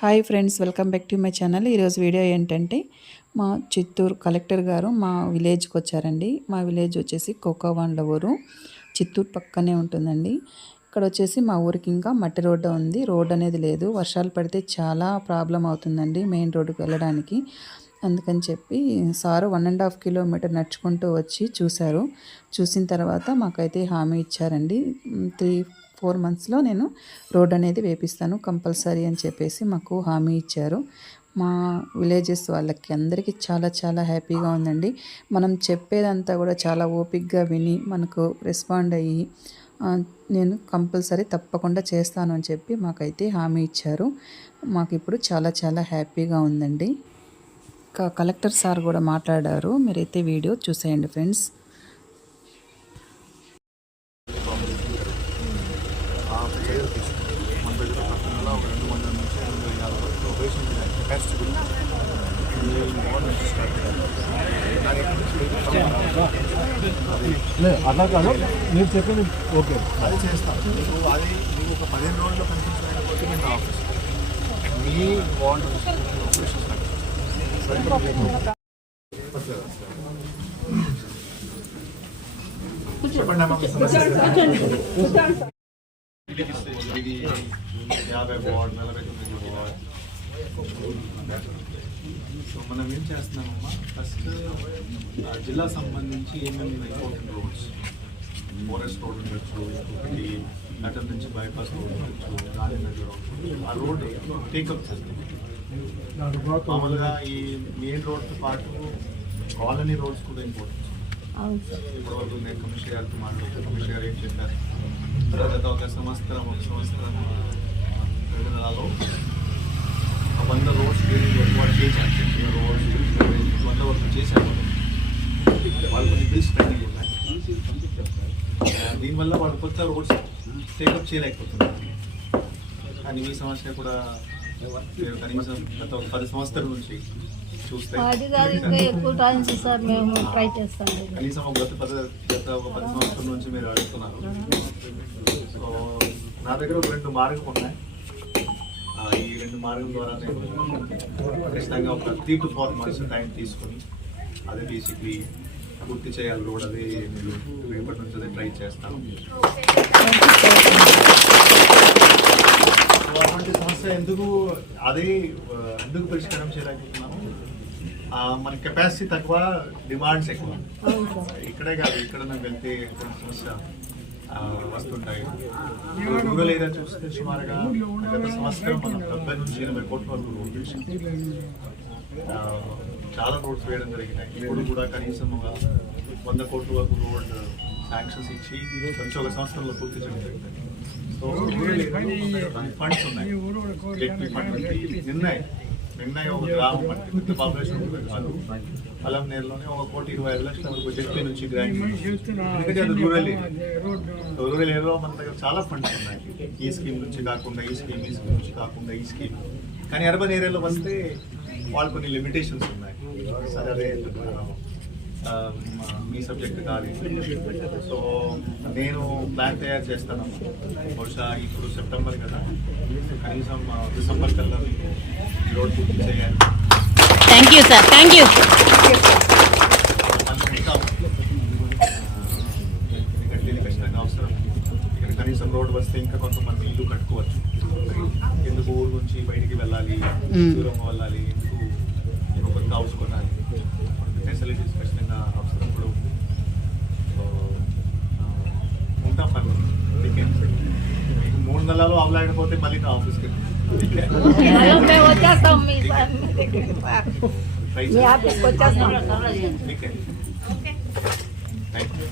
Hi friends welcome back to my channel. ఈరోజు video ఏంటంటే మా చిత్తూరు కలెక్టర్ గారు మా విలేజ్కి వచ్చారండి. మా విలేజ్ వచ్చేసి కోకోవాండ్ల ఊరు. చిత్తూరు పక్కనే ఉంటుందండి. ఇక్కడ వచ్చేసి మా ఊరికి ఇంకా మట్టి రోడ్డు ఉంది. రోడ్ అనేది లేదు. వర్షాలు పడితే చాలా ప్రాబ్లం అవుతుందండి మెయిన్ రోడ్డుకి వెళ్ళడానికి. అందుకని చెప్పి sir one and half kilometre నడుచుకుంటూ వచ్చి చూశారు. చూసిన తర్వాత మాకైతే హామీ ఇచ్చారండి. త్రీ ఫోర్ మంత్స్లో నేను రోడ్ అనేది వేపిస్తాను కంపల్సరీ అని చెప్పేసి మాకు హామీ ఇచ్చారు. మా విలేజెస్ వాళ్ళకి అందరికీ చాలా చాలా హ్యాపీగా ఉందండి. మనం చెప్పేదంతా కూడా చాలా ఓపిక్గా విని మనకు రెస్పాండ్ అయ్యి నేను కంపల్సరీ తప్పకుండా చేస్తాను అని చెప్పి మాకైతే హామీ ఇచ్చారు. మాకు ఇప్పుడు చాలా చాలా హ్యాపీగా ఉందండి. క- కలెక్టర్ సార్ కూడా మాట్లాడారు. మీరైతే వీడియో చూసేయండి ఫ్రెండ్స్. ఆపరేషన్ కెపాసిటీ గురించి గవర్నమెంట్ స్టార్ట్ చేయాలి దాని లేదు అట్లా కాదు. మీరు చెప్పింది ఓకే. అది చేస్తాను మీకు అది మీకు ఒక పదిహేను రోజుల్లో కనిపించలేకపోతే నేను నా ఆఫీస్ మీ బాగుంటుంది ఆపరేషన్ స్టార్ట్ చెప్పండి అమ్మా, మీ సమస్య ఇది యాభై వార్డ్ నలభై తొమ్మిది వార్డ్ సో మనం ఏం చేస్తున్నామమ్మా? ఫస్ట్ జిల్లా సంబంధించి ఏమేమి ఇంపార్టెంట్ రోడ్స్ ఫారెస్ట్ రోడ్ ఉండొచ్చు ఒకటి అటల్ నుంచి బైపాస్ రోడ్ ఉండొచ్చు గాంధీనగర్ ఆ రోడ్ టేకప్ చేస్తాం. మామూలుగా ఈ మెయిన్ రోడ్తో పాటు కాలనీ రోడ్స్ కూడా ఇంపార్టెంట్ ఇప్పుడు నేను కమిషనర్ గారితో మాట్లాడుతూ కమిషనర్ గారు ఏం చెప్పారు? గత ఒక సంవత్సరం ఒక సంవత్సరం రెండు దీనివల్ల వాళ్ళు కొత్త రోడ్స్ టేకప్ చేయలేకపోతున్నారు. కానీ ఈ సమస్య కూడా కనీసం గత ఒక పది సంవత్సరాల నుంచి చూస్తే కనీసం ఒక గత పది గత ఒక పది సంవత్సరాల నుంచి మీరు అడుగుతున్నారు. సో నా దగ్గర ఒక రెండు మార్గం ఉన్నాయి. ఈ రెండు మార్గం ద్వారా నేను ఖచ్చితంగా ఒక three to four months time తీసుకొని అదే బేసిక్లీ పూర్తి చేయాలి రోడ్ అది మీరు రేపటి నుంచి అదే ట్రై చేస్తాను. అటువంటి సమస్య ఎందుకు అది ఎందుకు పరిష్కారం చేయలేకపోతున్నాము? మన కెపాసిటీ తక్కువ డిమాండ్స్ ఎక్కువ. ఇక్కడే కాదు ఇక్కడ వెళ్తే సమస్య వస్తుంటాయి. రూరల్ ఏరియా చూస్తే సుమారుగా గత సంవత్సరం మనం డెబ్బై నుంచి ఎనభై కోట్ల వరకు రోడ్లు చాలా రోడ్స్ వేయడం జరిగినాయి ఇప్పుడు కూడా కనీసం ఒక వంద కోట్ల వరకు రోడ్ శాంక్షన్స్ ఇచ్చి కొంచెం ఒక సంవత్సరంలో పూర్తి చేయడం జరిగింది. సో ఫండ్స్ ఉన్నాయి. నిర్ణయం నిర్ణయం ఒక గ్రామం అంటే పెద్ద పాపులేషన్ ఉంటుంది కాదు. అలం నేరులోనే ఒక కోటి ఇరవై ఐదు లక్షల వరకు జెడ్పీ నుంచి గ్రాంట్ ఎందుకంటే అది రూరల్ ఏరియా రూరల్ ఏరియాలో మన దగ్గర చాలా ఫండ్స్ ఉన్నాయి. ఈ స్కీమ్ నుంచి కాకుండా ఈ స్కీమ్ ఈ స్కీమ్ నుంచి కాకుండా ఈ స్కీమ్ కానీ అర్బన్ ఏరియాలో వస్తే వాళ్ళు కొన్ని లిమిటేషన్స్ ఉన్నాయి. సరే మా- సబ్జెక్ట్ కాదు. సో నేను ప్లాన్ తయారు చేస్తాను. బహుశా ఇప్పుడు సెప్టెంబర్ కదా. కనీసం డిసెంబర్ కల్లా మీకు రోడ్ పూర్తి చేయాలి. Thank you sir thank you ఎందుకంటే ఖచ్చితంగా అవసరం. ఇక్కడ కనీసం రోడ్ వస్తే ఇంకా కొంతమంది ఇల్లు కట్టుకోవచ్చు. ఎందుకు ఊరు నుంచి బయటికి వెళ్ళాలి? దూరం వెళ్ళాలి? ఎందుకు నేను కొత్త హౌస్ కొనాలి ఫెసిలిటీస్ ఖచ్చితంగా అవసరం కూడా ఉంది సో ఆ, ఉంటాం పని మీకు మూడు నెలలు అవలేకపోతే మళ్ళీ నా ఆఫీస్కి మేము వచ్చేస్తాం మీ సార్ మీ దగ్గరికి. ట్రై మీ ఆఫీస్కి వచ్చేస్తాం మీకే థ్యాంక్ యూ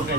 ఓకే